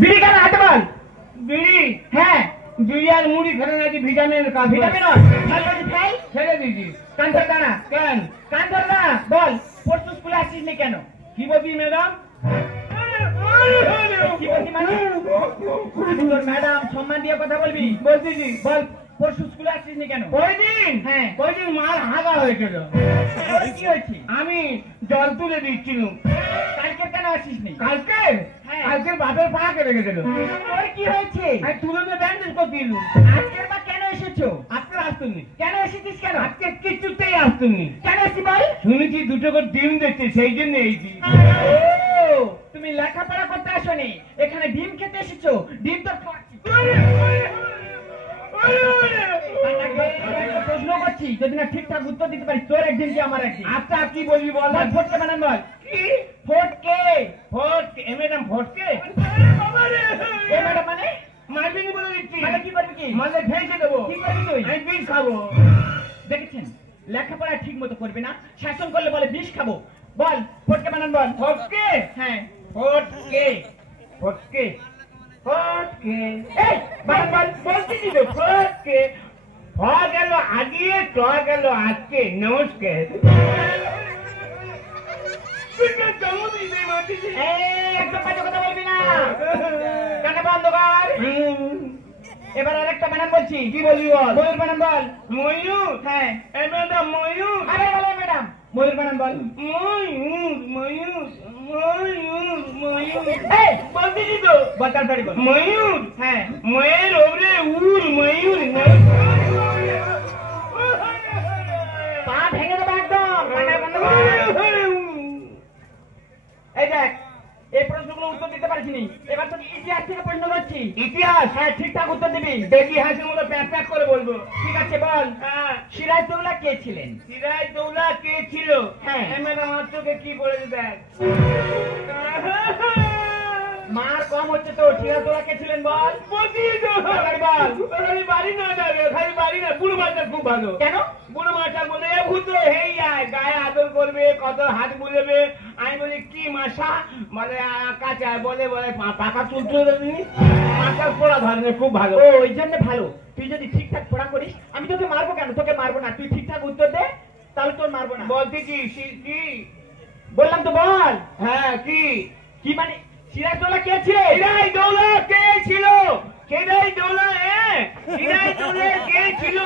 বিড়ি কেন হাতে বল? বিড়ি? হ্যাঁ বিড়ি আর মুড়ি খেলে নাকি ভিটামিনের কাজ। ভিটামিন ফেল ছেড়ে দিয়েছি। কান ধর দাঁড়া। কেন? কান ধর না বল, পরশু স্কুলে আসিস নি কেন? কি বলছি ম্যাডাম? কি বলছি মানে? আমি তোর ম্যাডাম, সম্মান দিয়ে কথা বলবি। বলতেছি। বল পরশু স্কুলে আসিস নি কেন? ওই দিন? হ্যাঁ। ওই দিন মার হাগা হয়েছিল। কি হয়েছে? আমি জল তুলে দিচ্ছিলাম। কালকে কেন আসিস নি? কালকে? হ্যাঁ। কালকের বাপের পা কেটে গেছিল। তোর কি হয়েছে? আমি তুলে দিয়ে ব্যান্ডেজ করে দিলুম। আজকের বা কেন এসেছো? আজকে আসতুনি। কেন এসেছিস কেন? আজকে কিছুতেই আসতুনি। কেন এসি বল? শুনেছি দুটো করে ডিম দিচ্ছে, সেই জন্য এইছি। ও, তুমি লেখাপড়া করতে আসোনি, এখানে ডিম খেতে এসেছো। ডিম তো খাওয়াচ্ছি। প্রশ্ন করছি, যদি না ঠিকঠাক উত্তর দিতে পারিস তোর একদিন কি আমার একদিন। আচ্ছা কি বলবি বল? ফটকে বানান বল। কি? ফটকে। ফটকে? এ ম্যাডাম ফটকে? এ ম্যাডাম মানে? মারবি নি বলে দিচ্ছি। মানে কি করবি কি? মারলে ঠেসে দেবো। কি করবি তুই? আমি বিষ খাবো। দেখেছেন লেখাপড়া ঠিক মতো করবে না, শাসন করলে বলে বিষ খাবো। বল ফটকে বানান বল। ফটকে? হ্যাঁ ফটকে। ফটকে। ফটকে। এই বানান বল। বলতেছি তো ফটকে। হ গেল আগিয়ে, ট গেল আজকে। নমস্কার। এই একদম বাজে কথা বলবি না, কানে বন্ধ কর। এবার আরেকটা বানান বলছি। কি বলবি বল? ময়ূর বানান বল। ময়ূর? হ্যাঁ। এ ম্যাডাম ময়ূর? আরে বলো ম্যাডাম, ময়ূর বানান বল। ময়ূর ময়ূর ময়ূর ময়ূর। এই বলতেছি তো। বল তাড়াতাড়ি বল। ময়ূর? হ্যাঁ। ময়ের ওরে উল ময়ূর। পা ভেঙে দেবো একদম। কানে বন্ধ কর। এই দেখ, এই প্রশ্নগুলো উত্তর দিতে পারছিনি, এবার তোকে ইতিহাস থেকে প্রশ্ন করছি। ইতিহাস? হ্যাঁ ঠিকঠাক উত্তর দিবি। দেখি হাসির মতো প্যাক প্যাক করে বলবো। ঠিক আছে বল। হ্যাঁ। সিরাজদৌল্লা কে ছিলেন? সিরাজদৌল্লা কে ছিল? হ্যাঁ। এ ম্যাডাম আমার চোখে কি পড়েছে দেখ। মার কম হচ্ছে তো, সিরাজদৌল্লা কে ছিলেন বল। বলছিস তো। তাড়াতাড়ি বল। খালি বাড়ি না যাবে, খালি বাড়ি না। বুড়ো মাছটা খুব ভালো। কেন? বুড়ো মাছটা বলে এ ভূত হেই আয়, গায়ে আদর করবে, কত হাত বুলেবে। আমি বলি কি মাসা? বলে কাঁচা। বলে বলে পাকা চুল তুলে দেবি। মাছটা পড়া ধরনের খুব ভালো। ও ওই জন্য ভালো। তুই যদি ঠিকঠাক পড়া করিস আমি তোকে মারবো কেন? তোকে মারবো না, তুই ঠিকঠাক উত্তর দে, তাহলে তোর মারবো না। বলতে কি কি? বললাম তো বল। হ্যাঁ কি? কি মানে সিরাজদৌল্লা কে ছিলেন? সিরাজদৌল্লা কে ছিল? সিরাজদৌল্লা সিরাজদৌল্লা কে ছিল?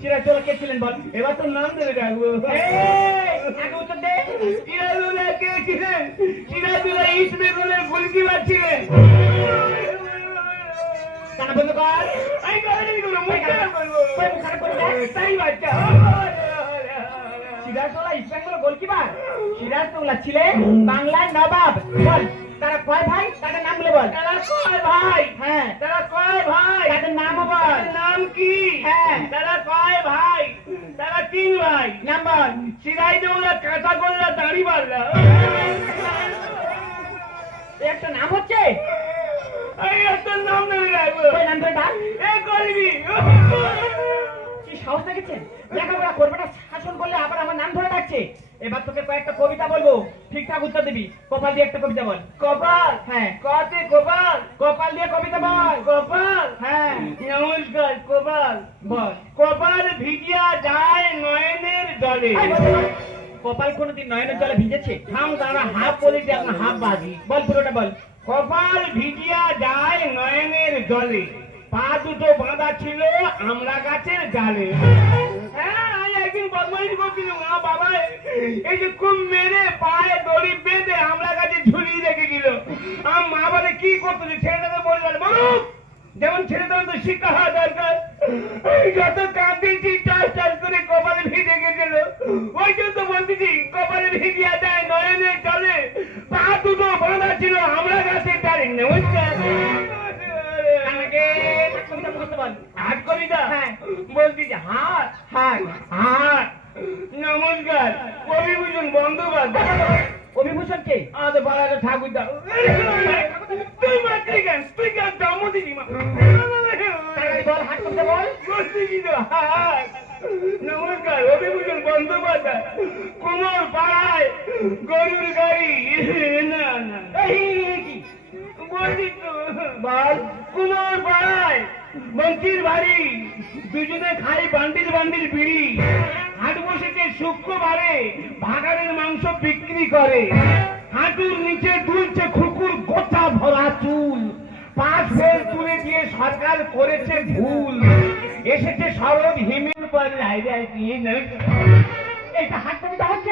সিরাজদৌল্লা কে ছিলেন বল। এবার তো নাম ধরে ডাকবো। আগে উত্তর দে। সিরাজদৌল্লা কে ছিলেন? সিরাজদৌল্লা ইসমেগুলের গোলকিপার ছিলেন। কানা বন্ধ কর। আমি কাহিনী করবো, মুখ খারাপ করবো। মুখ খারাপ করবি না? তাই বাচ্চা। Sirajuddaula East Bengal goalkeeper. সিরাজদৌল্লা ছিলেন বাংলার নবাব। বল তারা কয় ভাই, তাদের নাম বলে বল। তারা কয় ভাই? হ্যাঁ। তারা কয় ভাই? তাদের নামও বল। নাম কি? হ্যাঁ। তারা কয় ভাই? তারা 3 ভাই। নাম বল। সিরাজদৌল্লা, কাঁচাগোল্লা, দাড়িপাল্লা। একটা নাম হচ্ছে। এই একটা নাম ধরে রাখবো। ওই নাম ধরে ডাক। এ করবি। কি সাহস দেখেছেন? লেখাপড়া করবে না, শাসন করলে আবার আমার নাম ধরে ডাকছে। এবার তোকে কয়েকটা কবিতা বলবো, ঠিকঠাক উত্তর দিবি। কপাল দিয়ে একটা কবিতা বল। কপাল? হ্যাঁ। কতে কপাল? কপাল দিয়ে কবিতা বল। কপাল? হ্যাঁ নমস্কার। কপাল বল। কপাল ভিজিয়া যায় নয়নের জলে। এই বল, বল। কপাল কোনোদিন নয়নের জলে ভিজেছে? থাম তারা হাফ বলি এখন হাফ বাজি। বল পুরোটা বল। কপাল ভিজিয়া যায় নয়নের জলে, পা দুটো বাঁধা ছিল আমরা গাছের জালে। হ্যাঁ আমি একদিন বদমাইশ করছিলাম। বাবা এই যে খুব মেরে পায়ে দড়ি বেঁধে আমরা গাছে ঝুলিয়ে রেখে গেল। আমার মা বলে কি করতেছি? ছেলেটাকে বলে গেল বলো যেমন ছেলেদের তো শিক্ষা হওয়া দরকার। এই যত কাঁদিয়েছি চাষ চাষ করে কপালে ভিজে গেছিল। ওই জন্য বলতেছি কপালে ভিজিয়া যায় নয়নের জলে, পা দুটো বাঁধা ছিল আমরা গাছের ডালে। নমস্কার। কবিতা মুখস্থ বল। হাত কবিতা? হ্যাঁ। বলতেছি হাত হাত। হাত। নমস্কার কবিভূষণ বন্দ্যোপাধ্যায়। অভিভূষণ কে? আমাদের পাড়াতে ঠাকুর দাও। তুই মাতৃ গান, তুই গান জন্ম দিবি মা। বল হাত কবিতা বল। বলতেছি তো হাত। নমস্কার অভিভূষণ বন্দ্যোপাধ্যায়। কুমোর পাড়ায় গরুর গাড়ি না না এই কি বলছি তো বল কুমার ভাই মন্ত্রীর বাড়ি দুজনে খাই বান্ডিল বান্ডিল বিড়ি হাট বসেছে শুক্রবারে ভাগাড়ের মাংস বিক্রি করে হাঁটুর নিচে দুলছে খুকুর গোটা ভরা চুল পাঁচ ফের তুলে দিয়ে সরকার করেছে ভুল এসেছে সরব হিমির পর এটা হাট কবিতা হচ্ছে